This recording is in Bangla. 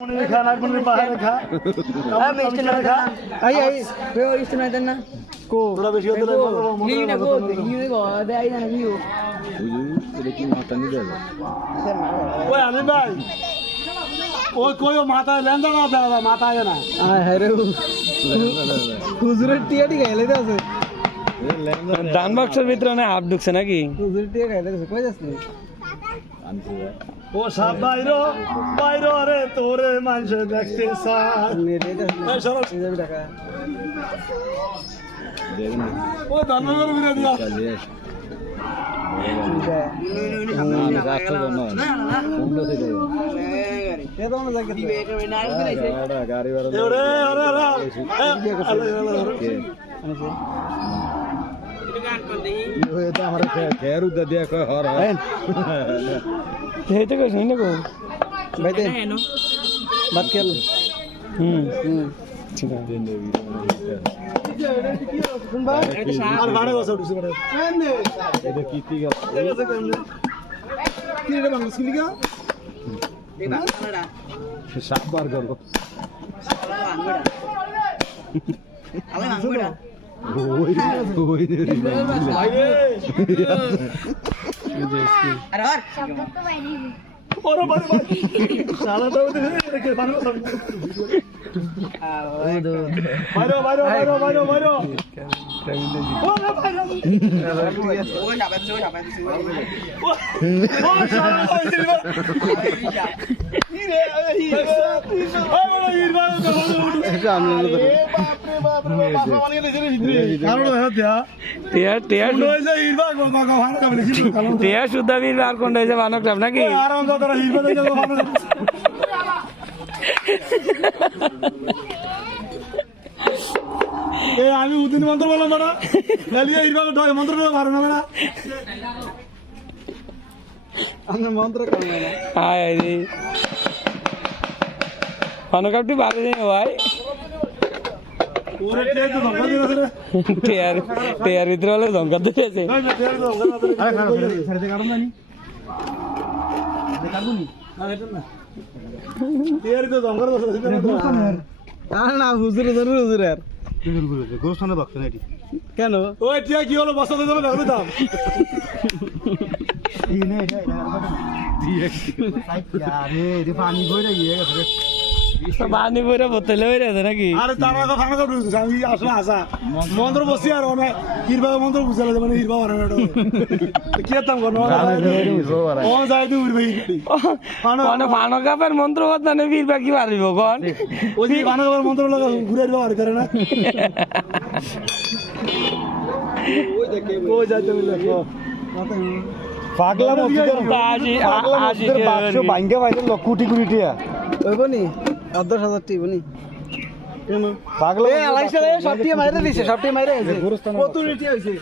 खाना कुने बाहर खा अब इस्तेमाल खा आई आई वो इस्तेमाल करना को थोड़ा बेसी होता है नहीं ना को नहीं को दे आई ना नहीं हो এটা কি মাথা নিয়ে যাবে ओए अली भाई ओ कोई माता लेंदा ना दादा माता है ना हां है रे হুজুরের টিয়াটি গাইলে আছে দান বক্সের ভিতরে না হাফ ঢুকছে নাকি হুজুরের টিয়া গাইলে আছে কই যাচ্ছে ओ सब बाइरो बाइरो रे तोरे मानस देखते सा নেটে ए सरो যাবে টাকা ओ धनगर बिना दिया না রাস্তা না কোন দিকে যাবে এ তো না জায়গা গাড়ি ভাড়া अरे अरे এটা আমার খেয়ার উদ্দা দিয়া কয় হর এইটা কইছ না গো বাইতে বাত খেল ঠিক আছে और भाड़े बस उठ से बड़े এটা কি কি की रे बांग्लादेश की लिगा সাপ বার করো ওই ওই और बारे साला तो के बारे बारो बारो बारो बारो बारो ओ ना बारो ओ साला টিয়া সুদ্ধা বীর আর কোন হয়েছে মানক সাহেব নাকি আমি উদিন মন্ত্র বললাম না মন্ত্র ভালো না বেড়া আমরা মন্ত্র কাম না হায় রে মানক আপনি বাড়ি যাই ভাই টিয়ার টিয়ার ভিতরে হলে ধমকা দিয়েছে আরে না হুজুরে জরুর হুজুর আর গোস্থানে বাক্স না এটি কেন ওই টিয়া কি হলো বস্তা দিয়ে দেখো দাম পানি বইরা বোতলে হয়ে গেছে নাকি আরে তারা তো খানা খাওয়া ঢুকছে আমি আসলে আসা মন্ত্র বসি আর অনেক হিরবা মন্ত্র বুঝালে মানে হিরবা বানানো কি তাম করনো ও যাই দি উড়বে মানে ফানো কাপের মন্ত্র কথা নে বীর বাকি পারিব কোন ওই যে ফানো কাপের মন্ত্র লাগা ঘুরে ব্যবহার করে না ওই দেখে ওই যাইতে বলে পাগলা আজি আজি বাক্স ভাঙ্গে ভাইলে কোটি কোটি টিয়া ওইবনি 10,000 টি বনি পাগলা এ আলাইছে রে সবটি মাইরে দিছে সবটি মাইরে আছে কত রেটি হইছে